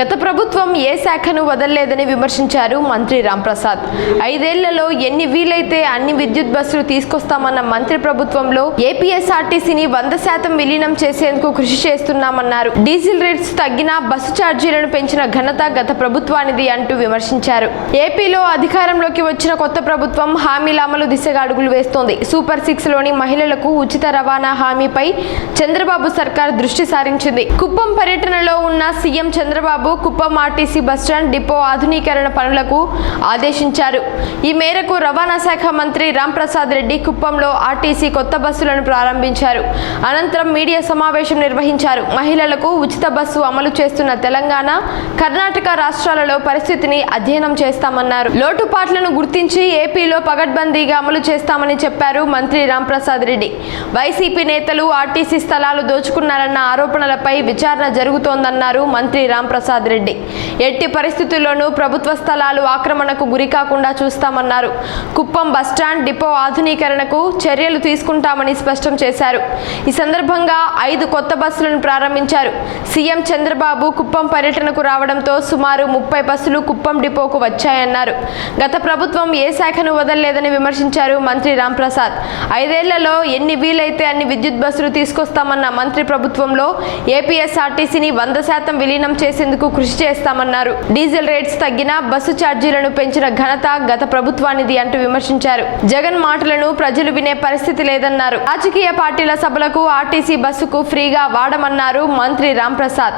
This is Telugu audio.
గత ప్రభుత్వం ఏ శాఖను వదలలేదని విమర్శించారు మంత్రి రాంప్రసాద్. ఐదేళ్ళలో ఎన్ని వీలైతే అన్ని విద్యుత్ బస్సులు తీసుకొస్తామన్న మంత్రి ప్రభుత్వంలో ఏపీఎస్ఆర్టీసీని వంద శాతం విలీనం చేసేందుకు కృషి చేస్తున్నామన్నారు. డీజిల్ రేట్స్ తగ్గినా బస్సు ఛార్జీలను పెంచిన ఘనత గత ప్రభుత్వానిది అంటూ విమర్శించారు. ఏపీలో అధికారంలోకి వచ్చిన కొత్త ప్రభుత్వం హామీల అమలు దిశగా అడుగులు వేస్తోంది. సూపర్ సిక్స్లోని మహిళలకు ఉచిత రవాణా హామీపై చంద్రబాబు సర్కార్ దృష్టి సారించింది. కుప్పం పర్యటనలో ఉన్న CM Chandrababu Kuppam RTC bus stand depot ఆధునీకరణ పనులకు ఆదేశించారు. ఈ మేరకు రవాణా శాఖ మంత్రి రాంప్రసాద్ రెడ్డి కుప్పంలో ఆర్టీసీ కొత్త బస్సులను ప్రారంభించారు. అనంతరం మీడియా సమావేశం నిర్వహించారు. మహిళలకు ఉచిత బస్సు అమలు చేస్తున్న తెలంగాణ కర్ణాటక రాష్ట్రాలలో పరిస్థితిని అధ్యయనం చేస్తామన్నారు. లోటుపాట్లను గుర్తించి ఏపీలో పగడ్బందీగా అమలు చేస్తామని చెప్పారు మంత్రి రాంప్రసాద్ రెడ్డి. వైసీపీ నేతలు ఆర్టీసీ స్థలాలు దోచుకున్నారన్న ఆరోపణలపై విచారణ జరుగుతోందన్నారు మంత్రి రాంప్రసాద్ రెడ్డి. ఎట్టి పరిస్థితుల్లోనూ ప్రభుత్వ స్థలాలు ఆక్రమణకు గురికాకుండా చూస్తామన్నారు. కుప్పం బస్టాండ్ డిపో ఆధునీకరణకు చర్యలు తీసుకుంటామని స్పష్టం చేశారు. ఈ సందర్భంగా ఐదు కొత్త బస్సులను ప్రారంభించారు. సీఎం చంద్రబాబు కుప్పం పర్యటనకు రావడంతో సుమారు ముప్పై బస్సులు కుప్పం డిపోకు వచ్చాయన్నారు. గత ప్రభుత్వం ఏ శాఖను వదలలేదని విమర్శించారు మంత్రి రాంప్రసాద్. ఐదేళ్ళలో ఎన్ని వీలైతే అన్ని విద్యుత్ బస్సులు తీసుకొస్తామన్న మంత్రి ప్రభుత్వంలో ఏపీఎస్ఆర్టీసీని వంద శాతం విలీనం చేసేందుకు కృషి చేస్తామన్నారు. డీజిల్ రేట్స్ తగ్గినా బస్సు ఛార్జీలను పెంచిన ఘనత గత ప్రభుత్వానిది అంటూ విమర్శించారు. జగన్ మాటలను ప్రజలు వినే పరిస్థితి లేదన్నారు. రాజకీయ పార్టీల సభలకు ఆర్టీసీ బస్సుకు ఫ్రీగా వాడమన్నారు మంత్రి రాంప్రసాద్.